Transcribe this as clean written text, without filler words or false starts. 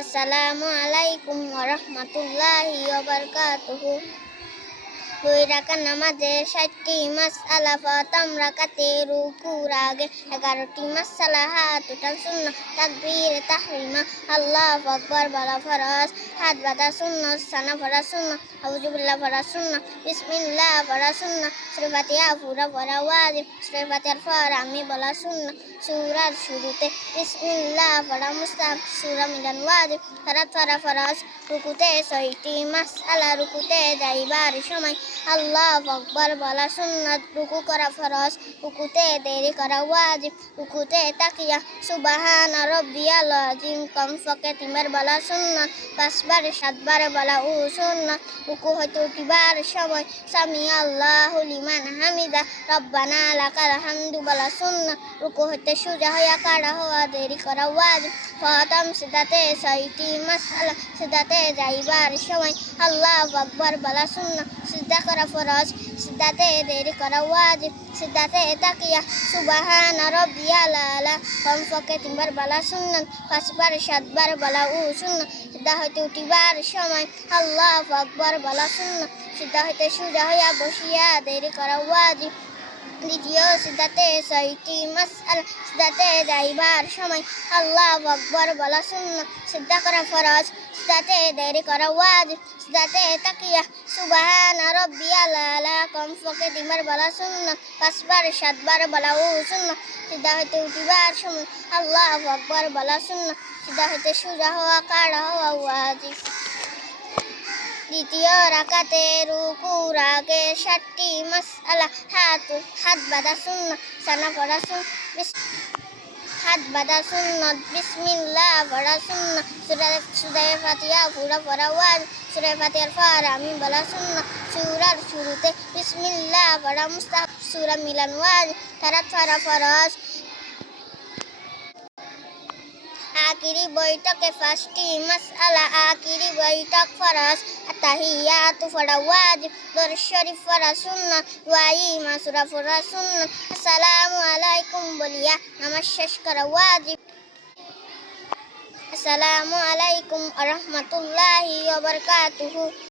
আসসালামু আলাইকুম ওয়া রাহমাতুল্লাহি ওয়া বারাকাতুহু। 2 রাকাত নামাজে 60টি মাসআলা প্রথম রাকাতে রুকুর আগে 11টি মাসআলা হাত ওঠার সুন্নাহ, তাকবীর তাহরিমা, আল্লাহু আকবার বলা ফরজ, হাত বাঁধা সুন্নাহ, সানা পড়া সুন্নাহ, আউযু বিল্লাহ পড়া সুন্নাহ, বিসমিল্লাহ পড়া সুন্নাহ, সূরা ফাতিহা পুরা পড়া ওয়াজিব, সূরা ফাতিহার পর আমি বলা সুন্নাহ, সূরার শুরুতে বিসমিল্লাহ পড়া মুস্তাহাব, সূরা মিলান ওয়াজিব, সালাত পড়া ফরজ, রুকুতে 6টি মাসআলা, রুকুতে যাইবার সময় আল্লাহু আকবার বলা সুন্নাত, রুকু করা ফরজ, রুকুতে দেরি করা ওয়াজিব, রুকুতে তাকিয়া সুবহানা রাব্বিয়াল আযীম কমপক্ষে 3 বার বলা সুন্নাত, 5 বার 7 বার বলা সুন্নাত, রুকু হইতে উঠিবার সময় সামি আল্লাহু লিমান হামিদা রব্বানা লাকাল হামদু বলা সুন্নাত, রুকু হইতে সোজা হইয়া খাড়া হওয়া দেরি করা ওয়াজিব, প্রথম সিজদাতে 6টি মাসআলা, সিজদাতে যাইবার সময় আল্লাহু আকবার বলা সুন্নাত, সিজদা করা ফরজ, সিজদাতে দেরি করা ওয়াজিব, সিজদাতে তাকিয়া সুবহানা রাব্বিয়াল আলা কমপক্ষে 3 বার বলা সুন্নাত, 5 বার 7 বার বলা সুন্নাত, সিজদা হইতে উঠিবার সময় আল্লাহু আকবার বলা সুন্নাত, সিজদা হইতে সোজা হইয়া বসিয়া দেরি করা ওয়াজিব, দ্বিতীয় সিজদাতে 6টি মাসআলা, সিজদাতে যাইবার সময় আল্লাহু আকবার বলা সুন্নাত, সিজদা করা ফরজ, সিজদাতে দেরি করা ওয়াজিব, সিজদাতে তাকিয়া সুবহানা রাব্বিয়াল আলা কমপক্ষে 3 বার বলা সুন্নাত, 5 বার 7 বার বলা সুন্নাত, সিজদা হইতে উঠিবার সময় আল্লাহু আকবার বলা সুন্নাত, সিজদা হইতে সোজা হওয়া খাড়া হওয়া ওয়াজিব। দ্বিতীয় রাকাতে রুকুর আগে 60টি মাসআলা, হাত বাঁধা সুন্নাহ, সানা পড়া হাত বাঁধা সুন্নাত, বিসমিল্লাহ পড়া সুন্নাহ, সূরা ফাতিহা পুরা পড়া ওয়াজিব, সূরা ফাতিহার পর আমি বলা সুন্নাহ, সূরার শুরুতে বিসমিল্লাহ পড়া মুস্তাহাব, সূরা মিলান ওয়াজিব, সালাত পড়া ফরজ, আখিরি বৈঠকে 5টি মাসআলা, আখিরি বৈঠক ফরজ, আত্তাহিয়াতু পড়া ওয়াজিব, দরুদ শরীফ পড়া সুন্নাহ, দুআ সূরা পড়া সুন্নাহ, আসসালামু আলাইকুম বলিয়া নামাজ শেষ করা ওয়াজিব। আসসালামু আলাইকুম ওয়া রাহমাতুল্লাহি ওয়া বারাকাতুহু।